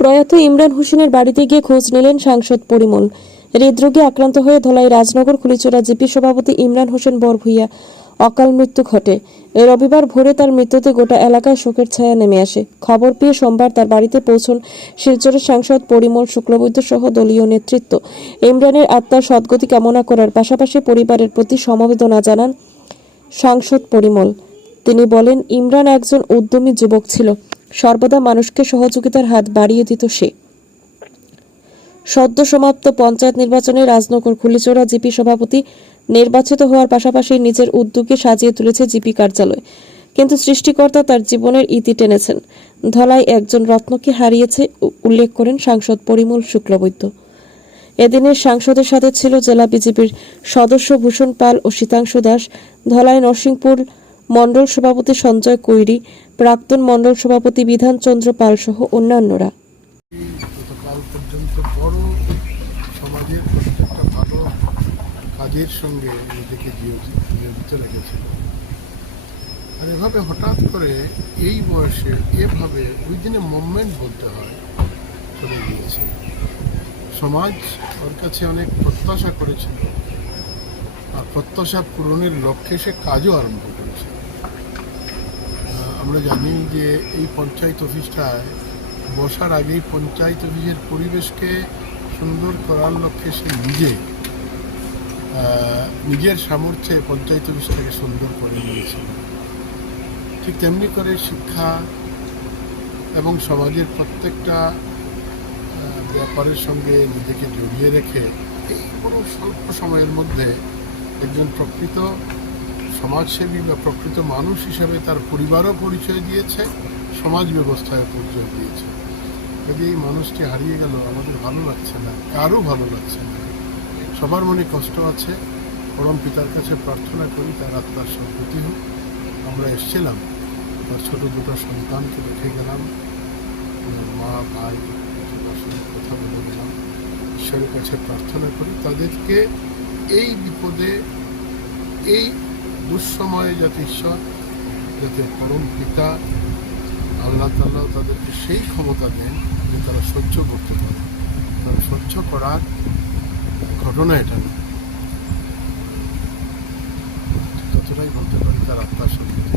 প্রয়াত ইমরান হোসেনের বাড়িতে গিয়ে খোঁজ নিলেন সাংসদ পরিমল। হৃদরোগে আক্রান্ত হয়ে ধলাই রাজনগর খুলিচোরা জিপি সভাপতি ইমরান হোসেন বরভুইয়া অকাল মৃত্যু ঘটে। রবিবার ভোরে তার মৃত্যুতে গোটা এলাকায় শোকের ছায়া নেমে আসে। খবর পেয়ে সোমবার তার বাড়িতে পৌঁছন শিলচরের সাংসদ পরিমল শুক্লবৈদ্য সহ দলীয় নেতৃত্ব। ইমরানের আত্মার সদ্গতি কামনা করার পাশাপাশি পরিবারের প্রতি সমবেদনা জানান সাংসদ পরিমল। তিনি বলেন, ইমরান একজন উদ্যমী যুবক ছিল। সর্বদা মানুষকে সহযোগিতার হাত বাড়িয়ে দিত সে। সদ্য সমাপ্ত পঞ্চায়েত নির্বাচনে রাজনগর খুলিচোড়া জিপি সভাপতি নির্বাচিত হওয়ার পাশাপাশি নিজের উদ্যোগে সাজিয়ে তুলেছে জিপি কার্যালয়। কিন্তু সৃষ্টিকর্তা তার জীবনের ইতি টেনেছেন। ধলাই একজন রত্নকে হারিয়েছে উল্লেখ করেন সাংসদ পরিমল শুক্লবৈদ্য। এদিনের সাংসদের সাথে ছিল জেলা বিজেপির সদস্য ভূষণ পাল ও শীতাংশু দাস। ধলাই নরসিংপুর মণ্ডল সভাপতি সঞ্জয় কৈরি প্রাক্তন মণ্ডল সভাপতি বিধানচন্দ্র পাল সহ অন্যান্যরা। কাজের সঙ্গে নিজেকে নিয়োজিত রেখেছিল আর এভাবে হঠাৎ করে এই বয়সে এভাবে উইদিন এ মুভমেন্ট বলতে হয়, চলে গিয়েছে। সমাজ ওর কাছে অনেক প্রত্যাশা করেছিল। আর প্রত্যাশা পূরণের লক্ষ্যে সে কাজও আরম্ভ করেছে। আমরা জানি যে এই পঞ্চায়েত অফিসটায় বসার আগেই পঞ্চায়েত অফিসের পরিবেশকে সুন্দর করার লক্ষ্যে সে নিজে নিজের সামর্থ্যে পঞ্চায়েত অফিসটাকে সুন্দর করে নিয়েছিল ঠিক তেমনি করে শিক্ষা এবং সমাজের প্রত্যেকটা ব্যাপারের সঙ্গে নিজেকে জড়িয়ে রেখে এই কোনো স্বল্প সময়ের মধ্যে একজন প্রকৃত সমাজসেবী বা প্রকৃত মানুষ হিসেবে তার পরিবারও পরিচয় দিয়েছে, সমাজ ব্যবস্থায় পরিচয় দিয়েছে। যদি এই মানুষটি হারিয়ে গেল, আমাদের ভালো লাগছে না, কারও ভালো লাগছে না। সবার মনে কষ্ট আছে, পরম পিতার কাছে প্রার্থনা করি তার আত্মার সদ্গতি হোক। আমরা এসেছিলাম, তার ছোট দুটো সন্তানকে রেখে গেলাম। মা, ভাই কথা বলে গেলাম। ঈশ্বরের কাছে প্রার্থনা করি তাদেরকে এই বিপদে, এই দুঃসময়ে যাতে ঈশ্বর, যাতে পরম পিতা, আল্লাহ তাল্লাহ তাদেরকে সেই ক্ষমতা দেন যে তারা সহ্য করতে পারে। তারা সহ্য করার ঘটনা এটা না। ততটাই বলতে পারি তার আত্মার সঙ্গে।